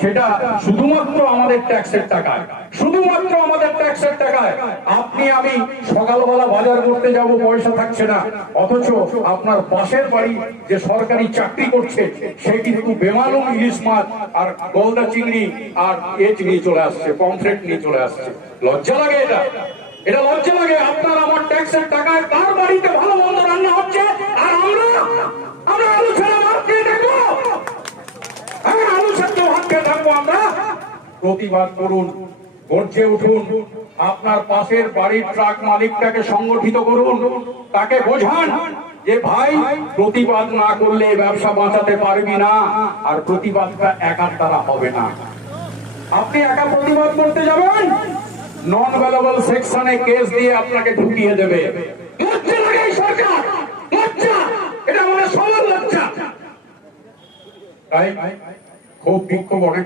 সেটা শুধুমাত্র আমাদের ট্যাক্সের টাকায়, শুধুমাত্র আমাদের ট্যাক্সের টাকায়। আপনি আমি সকালবেলা বাজার করতে যাব, পয়সা থাকছে না, অথচ আপনার পাশের বাড়ি যে সরকারি চাকরি করছে সে কিন্তু বেমালুম ইলিশ মাছ আর গলদা চিংড়ি আর নিয়ে চলে আসছে, পমফ্রেট নিয়ে চলে আসছে। লজ্জা লাগে এটা, এটা লজ্জা লাগে। আপনার আমার ট্যাক্সের টাকায় তার বাড়িতে ভালো মন্দ রান্না হচ্ছে, আর আমরা আলু ছাড়া ভাত খেয়ে দেখবো, আলু সেদ্ধ ভাত খেয়ে থাকবো আমরা। প্রতিবাদ করুন, গর্জে উঠুন, আপনার পাশের বাড়ির ট্রাক মালিকটাকে সংগঠিত করুন, তাকে বোঝান যে ভাই প্রতিবাদ না করলে ব্যবসা বাঁচাতে পারবি না, আর প্রতিবাদটা একার দ্বারা হবে না। আপনি একা প্রতিবাদ করতে যাবেন, নন ভ্যালুয়েবল সেকশনে কেস দিয়ে আপনাকে ঢুকিয়ে দেবে। লজ্জা লাগে এই সরকার, লজ্জা, এটা মনে সবার লজ্জা। তাই খুব বিক্ষোভ অনেক